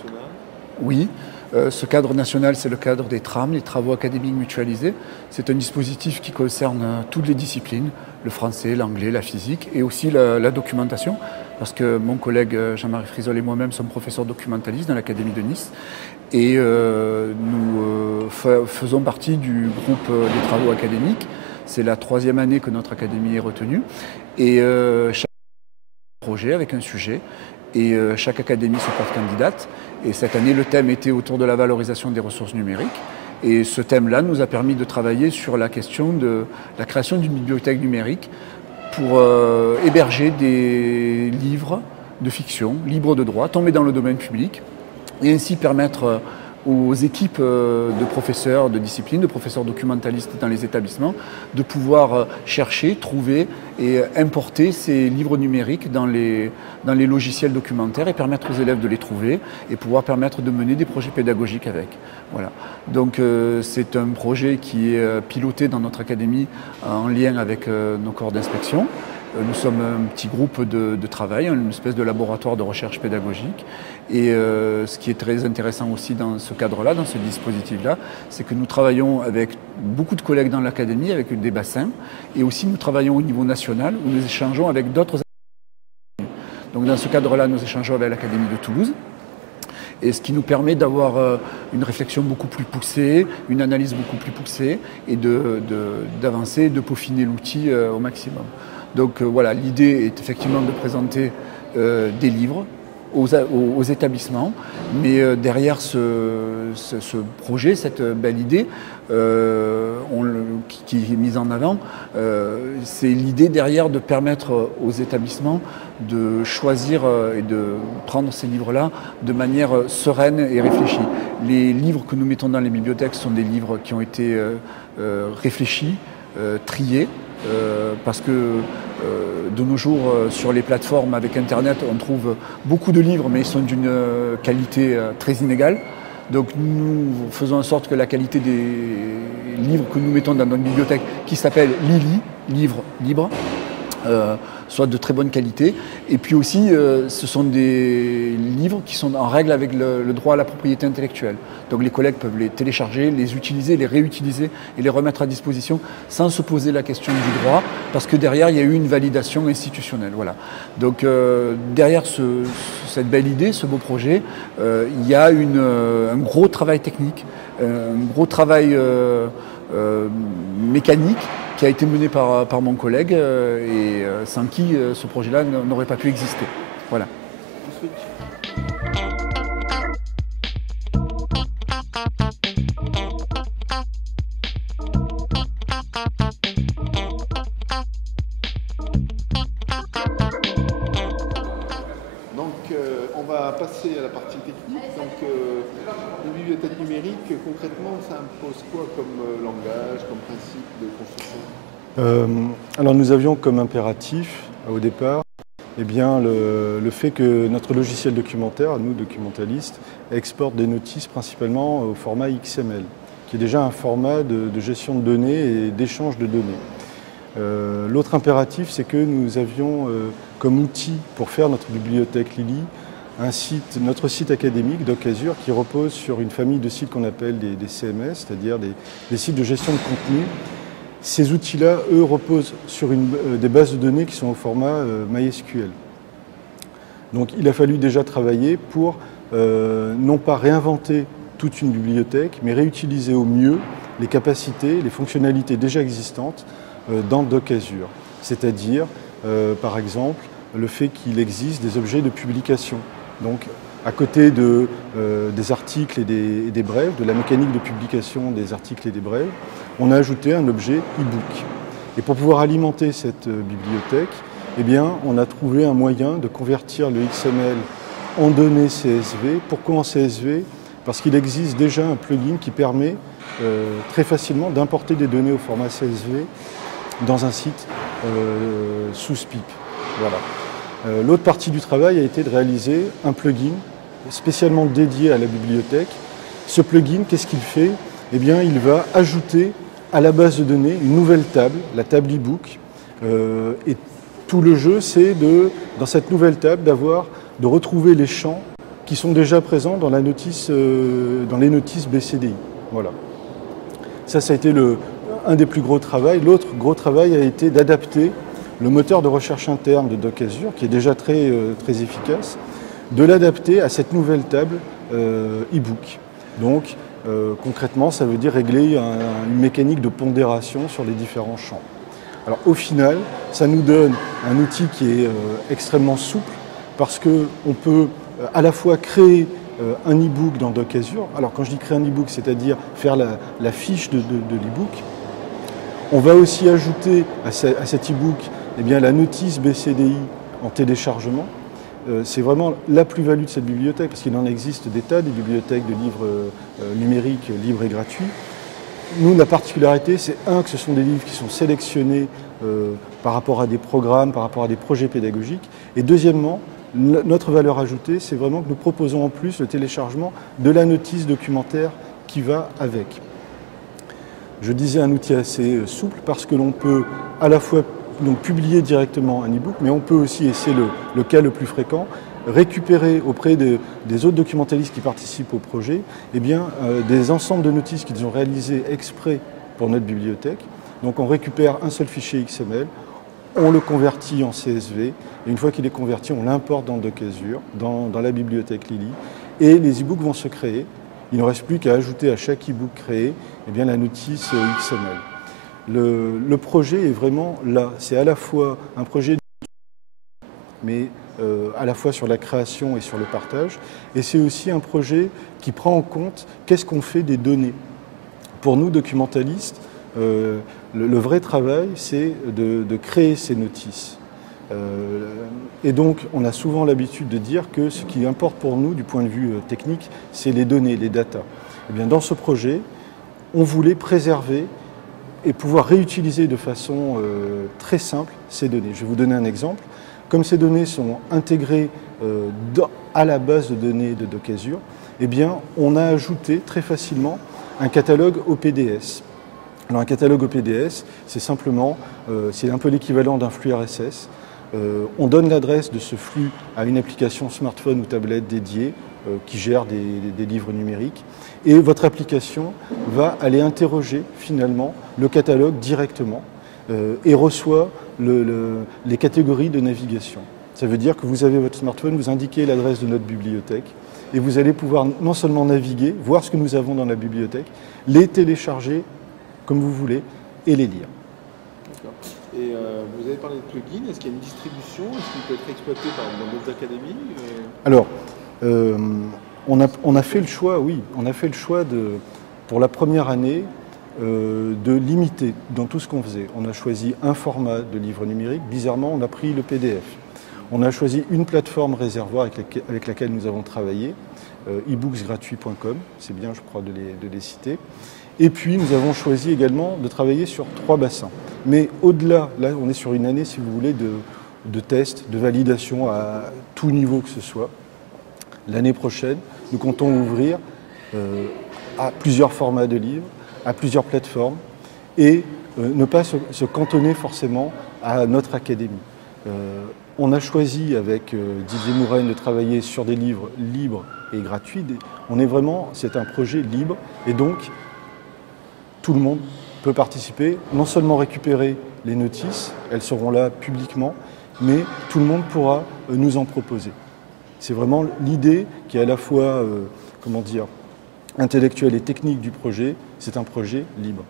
national? Oui, ce cadre national, c'est le cadre des TRAM, les travaux académiques mutualisés. C'est un dispositif qui concerne toutes les disciplines, le français, l'anglais, la physique et aussi la documentation, parce que mon collègue Jean-Marie Frisol et moi-même sommes professeurs documentalistes dans l'Académie de Nice et nous faisons partie du groupe des travaux académiques. C'est la 3e année que notre académie est retenue et chaque projet avec un sujet. Et chaque académie se porte candidate. Et cette année, le thème était autour de la valorisation des ressources numériques. Et ce thème-là nous a permis de travailler sur la question de la création d'une bibliothèque numérique pour héberger des livres de fiction, libres de droit, tombés dans le domaine public, et ainsi permettre aux équipes de professeurs de discipline, de professeurs documentalistes dans les établissements, de pouvoir chercher, trouver et importer ces livres numériques dans les logiciels documentaires et permettre aux élèves de les trouver et pouvoir permettre de mener des projets pédagogiques avec. Voilà. Donc c'est un projet qui est piloté dans notre académie en lien avec nos corps d'inspection. Nous sommes un petit groupe de travail, une espèce de laboratoire de recherche pédagogique. Et ce qui est très intéressant aussi dans ce cadre-là, dans ce dispositif-là, c'est que nous travaillons avec beaucoup de collègues dans l'académie, avec des bassins, et aussi nous travaillons au niveau national, où nous échangeons avec d'autres académies. Donc dans ce cadre-là, nous échangeons avec l'Académie de Toulouse, et ce qui nous permet d'avoir une réflexion beaucoup plus poussée, une analyse beaucoup plus poussée, et d'avancer, de peaufiner l'outil au maximum. Donc voilà, l'idée est effectivement de présenter des livres aux établissements, mais derrière ce projet, cette belle idée qui est mise en avant, c'est l'idée derrière de permettre aux établissements de choisir et de prendre ces livres-là de manière sereine et réfléchie. Les livres que nous mettons dans les bibliothèques sont des livres qui ont été réfléchis, triés, parce que de nos jours, sur les plateformes avec Internet, on trouve beaucoup de livres, mais ils sont d'une qualité très inégale. Donc nous faisons en sorte que la qualité des livres que nous mettons dans notre bibliothèque, qui s'appelle Lili, livres libres, soit de très bonne qualité. Et puis aussi, ce sont des livres qui sont en règle avec le droit à la propriété intellectuelle. Donc les collègues peuvent les télécharger, les utiliser, les réutiliser et les remettre à disposition sans se poser la question du droit, parce que derrière, il y a eu une validation institutionnelle. Voilà. Donc derrière cette belle idée, ce beau projet, il y a un gros travail technique, un gros travail mécanique qui a été mené par mon collègue et sans qui ce projet-là n'aurait pas pu exister. Voilà. Donc on va passer à la partie technique. Donc une bibliothèque numérique, concrètement, ça impose quoi comme langage, comme principe de construction? Alors nous avions comme impératif au départ le fait que notre logiciel documentaire, nous documentalistes, exporte des notices principalement au format XML, qui est déjà un format de gestion de données et d'échange de données. L'autre impératif, c'est que nous avions comme outil pour faire notre bibliothèque Lili notre site académique DocAzure qui repose sur une famille de sites qu'on appelle des CMS, c'est-à-dire des sites de gestion de contenu. Ces outils-là, eux, reposent sur des bases de données qui sont au format MySQL. Donc il a fallu déjà travailler pour non pas réinventer toute une bibliothèque, mais réutiliser au mieux les capacités, les fonctionnalités déjà existantes dans DocAzure. C'est-à-dire, par exemple, le fait qu'il existe des objets de publication. Donc, à côté des articles et des brèves, de la mécanique de publication des articles et des brèves, on a ajouté un objet e-book. Et pour pouvoir alimenter cette bibliothèque, eh bien, on a trouvé un moyen de convertir le XML en données CSV. Pourquoi en CSV? Parce qu'il existe déjà un plugin qui permet très facilement d'importer des données au format CSV dans un site sous SPIP. Voilà. L'autre partie du travail a été de réaliser un plugin spécialement dédié à la bibliothèque. Ce plugin, qu'est-ce qu'il fait? Eh bien, il va ajouter à la base de données une nouvelle table, la table e-book. Et tout le jeu, c'est dans cette nouvelle table de retrouver les champs qui sont déjà présents dans la notice, dans les notices BCDI. Voilà. Ça a été un des plus gros travaux. L'autre gros travail a été d'adapter le moteur de recherche interne de Doc Azure, qui est déjà très efficace, de l'adapter à cette nouvelle table e-book. Donc, concrètement, ça veut dire régler une mécanique de pondération sur les différents champs. Alors, au final, ça nous donne un outil qui est extrêmement souple, parce qu'on peut à la fois créer un e-book dans Doc Azure. Alors, quand je dis créer un e-book, c'est-à-dire faire la fiche de l'e-book. On va aussi ajouter à cet e-book la notice BCDI en téléchargement. C'est vraiment la plus-value de cette bibliothèque, parce qu'il en existe des tas, des bibliothèques de livres numériques libres et gratuits. Nous, la particularité, c'est que ce sont des livres qui sont sélectionnés par rapport à des programmes, par rapport à des projets pédagogiques. Et deuxièmement, notre valeur ajoutée, c'est vraiment que nous proposons en plus le téléchargement de la notice documentaire qui va avec. Je disais un outil assez souple parce que l'on peut à la fois donc, publier directement un e-book, mais on peut aussi, et c'est le cas le plus fréquent, récupérer auprès des autres documentalistes qui participent au projet des ensembles de notices qu'ils ont réalisés exprès pour notre bibliothèque. Donc on récupère un seul fichier XML, on le convertit en CSV, et une fois qu'il est converti, on l'importe dans Doc Azure, dans la bibliothèque Lily, et les e-books vont se créer. Il ne reste plus qu'à ajouter à chaque e-book créé la notice XML. Le projet est vraiment là. C'est à la fois un projet, mais à la fois sur la création et sur le partage. Et c'est aussi un projet qui prend en compte qu'est-ce qu'on fait des données. Pour nous, documentalistes, le vrai travail, c'est de créer ces notices. Et donc, on a souvent l'habitude de dire que ce qui importe pour nous, du point de vue technique, c'est les données, les data. Eh bien, dans ce projet, on voulait préserver et pouvoir réutiliser de façon très simple ces données. Je vais vous donner un exemple. Comme ces données sont intégrées à la base de données de Doc Azure, eh bien, on a ajouté très facilement un catalogue OPDS. Alors, un catalogue OPDS, c'est simplement, c'est un peu l'équivalent d'un flux RSS. On donne l'adresse de ce flux à une application smartphone ou tablette dédiée qui gère des livres numériques. Et votre application va aller interroger finalement le catalogue directement et reçoit les catégories de navigation. Ça veut dire que vous avez votre smartphone, vous indiquez l'adresse de notre bibliothèque et vous allez pouvoir non seulement naviguer, voir ce que nous avons dans la bibliothèque, les télécharger comme vous voulez et les lire. Et vous avez parlé de plugins, est-ce qu'il y a une distribution? Est-ce qu'il peut être exploité dans d'autres académies? Alors, on a fait le choix, oui, on a fait le choix pour la première année de limiter dans tout ce qu'on faisait. On a choisi un format de livre numérique, bizarrement on a pris le PDF. On a choisi une plateforme réservoir avec laquelle nous avons travaillé, ebooksgratuit.com, c'est bien je crois de les citer. Et puis, nous avons choisi également de travailler sur 3 bassins. Mais au-delà, là, on est sur une année, si vous voulez, de tests, de validation à tout niveau que ce soit. L'année prochaine, nous comptons ouvrir à plusieurs formats de livres, à plusieurs plateformes, et ne pas se cantonner forcément à notre académie. On a choisi avec Didier Mouraine de travailler sur des livres libres et gratuits. C'est un projet libre, et donc, tout le monde peut participer, non seulement récupérer les notices, elles seront là publiquement, mais tout le monde pourra nous en proposer. C'est vraiment l'idée qui est à la fois, intellectuelle et technique du projet, c'est un projet libre.